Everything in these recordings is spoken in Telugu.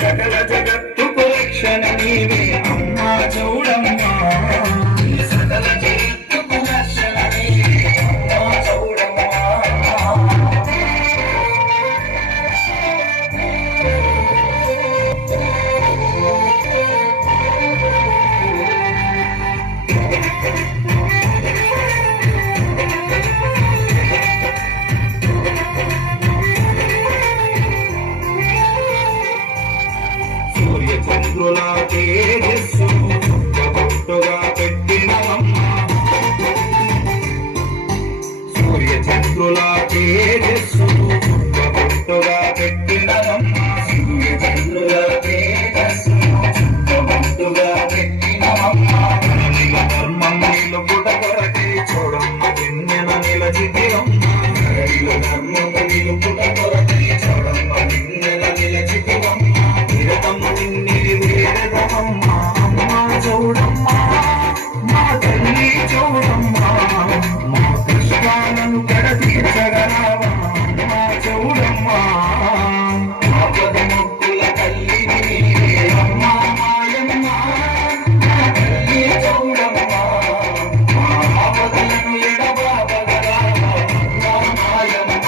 సకల జగత్తుకు రక్షణ నీవే అమ్మా చౌడమ్మా. సకల జగత్తుకు రక్షణ నీవే అమ్మా చౌడమ్మా. చంద్రుల తేజస్సు పొట్టుగా పెట్టినవమ్మా. సూర్య చంద్రుల తేజస్సు పొట్టుగా పెట్టినవమ్మా. సూర్య చంద్రుల తేజస్సు పొట్టుగా పెట్టినవమ్మా. ధర్మం నిలుపుట కొరకై చూడమ్మ వెన్నెల నిలచితివమ్మా. ధర్మం నిలుపుట కొరకై చూడమ్మ వెన్నెల నిలచితివమ్మా. అమ్మా చౌడమ్మా మా తల్లి చౌడమ్మా. మా కష్టాలను కడతీర్చగలవా అమ్మా చౌడమ్మా. ఆపదముక్కుల తల్లి అమ్మా మాయమ్మ. మా తల్లి చౌడమ్మా మా ఆపదలను ఎడబాపగలవా అమ్మా మాయమ్మ.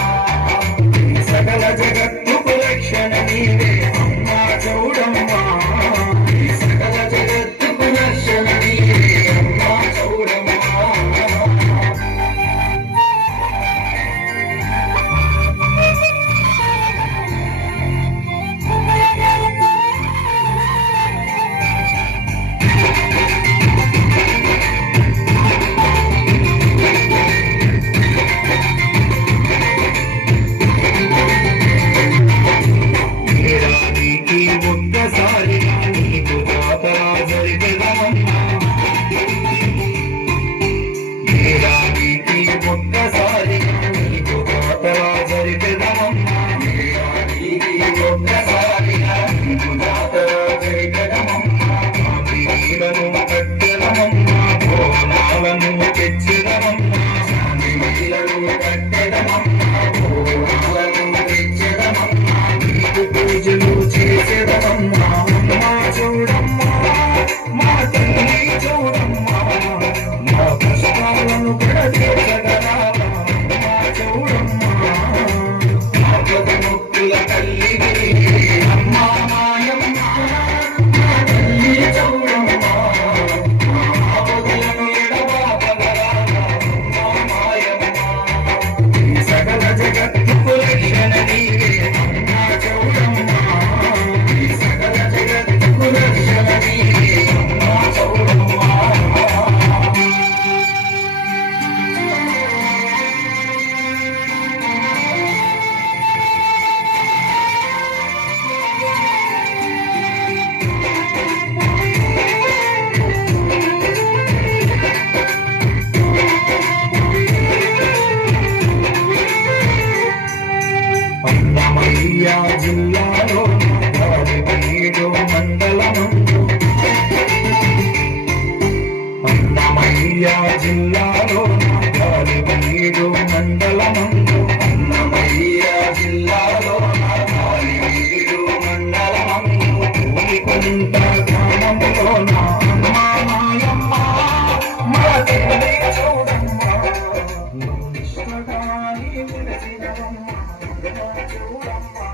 సకల జగత్తుకు రక్షణ నీవే అమ్మా చౌడమ్మా. సకల జగత్తుకు రక్షణ నీవే అమ్మా చౌడమ్మా. ఒక్కసారిగా నీకు జాతర జరిగదమమ్మా. ఏడాదికి ఒక్కసారిగా నీకు జాతర జరిగదమమ్మా. ఏడాదికి ఒక్కసారిగా నీకు జాతర జరిగదమమ్మా. నీలను కట్టెదమమ్మా. భోనాలను తెచ్చెదమమ్మా. నీలను కట్టెదమమ్మా. భోనాలను తెచ్చెదమమ్మా. నీకు పూజలు చేసేదమమ్మా. అమ్మా చౌడమ్మా మా తల్లి చౌడమ్మా. మా కష్టాలను కడతీర్చగలవా అమ్మా చౌడమ్మా. ఆపదముక్కుల తల్లి అమ్మా మాయమ్మ. మా తల్లి చౌడమ్మా మా ఆపదలను ఎడబాపగలవా అమ్మా మాయమ్మ. సకల జగత్తుకు రక్షణ నీవే అమ్మా చౌడమ్మా. సకల జగత్తుకు రక్షణ నీవే అమ్మా చౌడమ్మా. అన్నమయ్య జిల్లాలో గాలివీడు మండలమందు. అన్నమయ్య జిల్లాలో గాలివీడు మండలమందు. అన్నమయ్య జిల్లాలో గాలివీడు మండలమందు. పూలికుంట గ్రామంలోన అమ్మా మాయమ్మ. మా తల్లి చౌడమ్మా. నిష్టగా నీ వెలసినవమ్మా. చూడమ్మా.